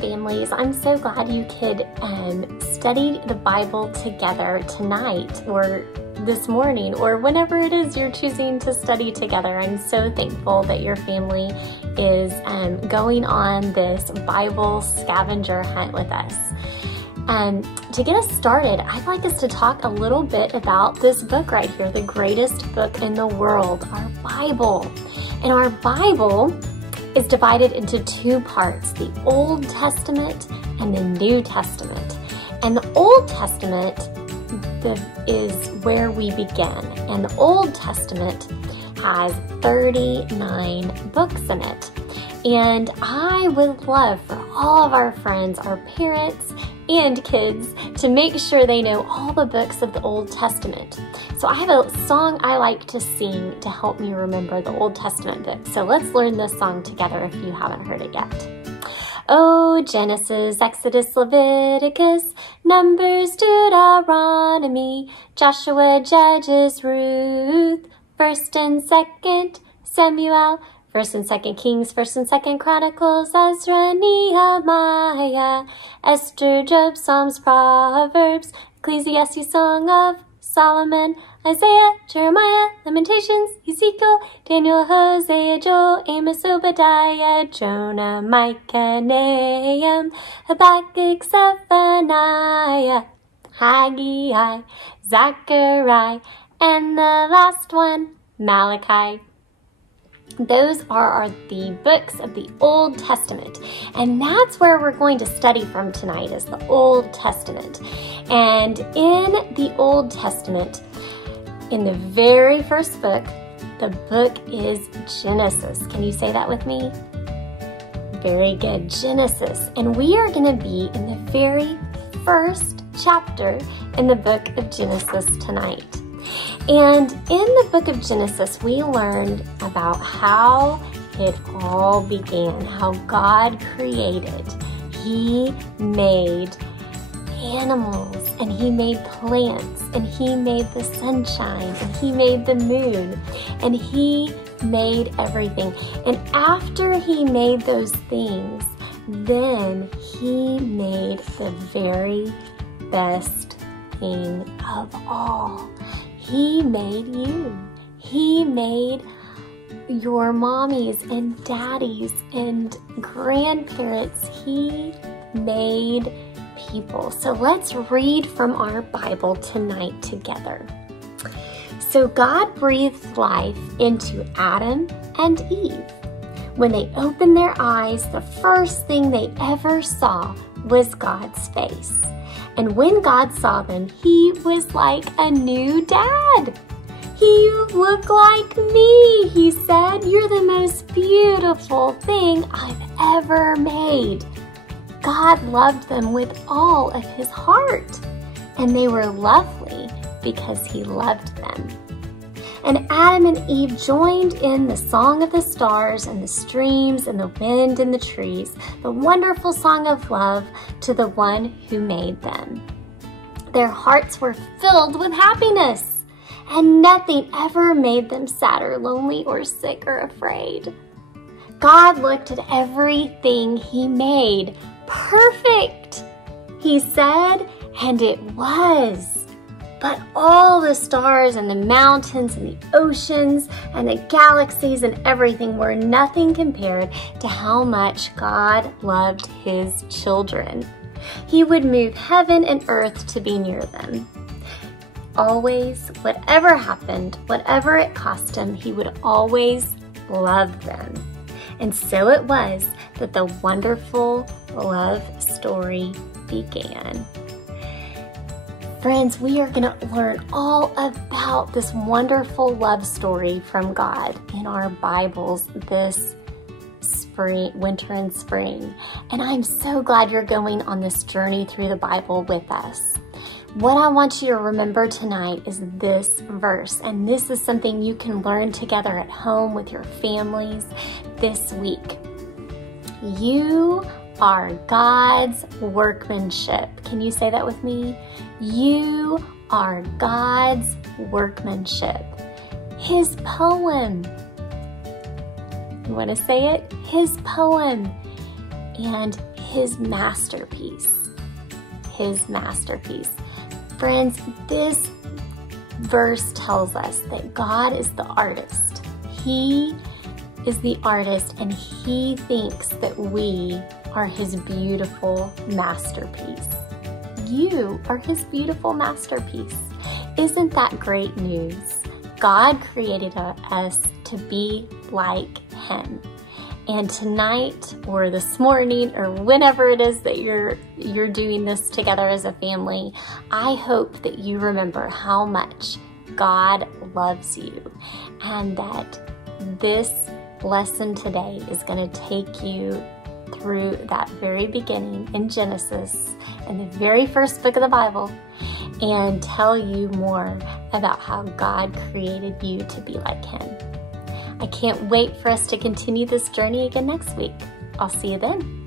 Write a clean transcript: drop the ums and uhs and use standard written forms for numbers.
families. I'm so glad you could study the Bible together tonight or this morning or whenever it is you're choosing to study together. I'm so thankful that your family is going on this Bible scavenger hunt with us. To get us started, I'd like us to talk a little bit about this book right here, the greatest book in the world, our Bible. And our Bible is divided into two parts, the Old Testament and the New Testament. And the Old Testament is where we begin. And the Old Testament has 39 books in it. And I would love for all of our friends, our parents, and kids to make sure they know all the books of the Old Testament. So I have a song I like to sing to help me remember the Old Testament books. So let's learn this song together if you haven't heard it yet. Oh, Genesis, Exodus, Leviticus, Numbers, Deuteronomy, Joshua, Judges, Ruth, 1st and 2nd Samuel, 1st and 2nd Kings, 1st and 2nd Chronicles, Ezra, Nehemiah, Esther, Job, Psalms, Proverbs, Ecclesiastes, Song of Solomon, Isaiah, Jeremiah, Lamentations, Ezekiel, Daniel, Hosea, Joel, Amos, Obadiah, Jonah, Micah, Nahum, Habakkuk, Zephaniah, Haggai, Zechariah, and the last one, Malachi. Those are the books of the Old Testament, and that's where we're going to study from tonight, is the Old Testament. And in the Old Testament, in the very first book, the book is Genesis. Can you say that with me? Very good, Genesis. And we are going to be in the very first chapter in the book of Genesis tonight. And in the book of Genesis, we learned about how it all began, how God created. He made animals, and He made plants, and He made the sunshine, and He made the moon, and He made everything. And after He made those things, then He made the very best thing of all. He made you. He made your mommies and daddies and grandparents. He made people. So let's read from our Bible tonight together. So God breathed life into Adam and Eve. When they opened their eyes, the first thing they ever saw was God's face. And when God saw them, He was like a new dad. "You look like me," He said. "You're the most beautiful thing I've ever made." God loved them with all of His heart, and they were lovely because He loved them. And Adam and Eve joined in the song of the stars and the streams and the wind and the trees, the wonderful song of love to the one who made them. Their hearts were filled with happiness, and nothing ever made them sad or lonely or sick or afraid. God looked at everything He made. Perfect, He said, and it was. But all the stars and the mountains and the oceans and the galaxies and everything were nothing compared to how much God loved His children. He would move heaven and earth to be near them. Always, whatever happened, whatever it cost Him, He would always love them. And so it was that the wonderful love story began. Friends, we are going to learn all about this wonderful love story from God in our Bibles this spring, winter and spring. And I'm so glad you're going on this journey through the Bible with us. What I want you to remember tonight is this verse, and this is something you can learn together at home with your families this week. You are God's workmanship. Can you say that with me? You are God's workmanship. His poem. You want to say it? His poem. and His masterpiece. His masterpiece. Friends, this verse tells us that God is the artist. He is the artist, and He thinks that we are His beautiful masterpiece. You are His beautiful masterpiece. Isn't that great news? God created us to be like Him. And tonight or this morning or whenever it is that you're doing this together as a family, I hope that you remember how much God loves you, and that this lesson today is going to take you through that very beginning in Genesis, in the very first book of the Bible, and tell you more about how God created you to be like Him. I can't wait for us to continue this journey again next week. I'll see you then.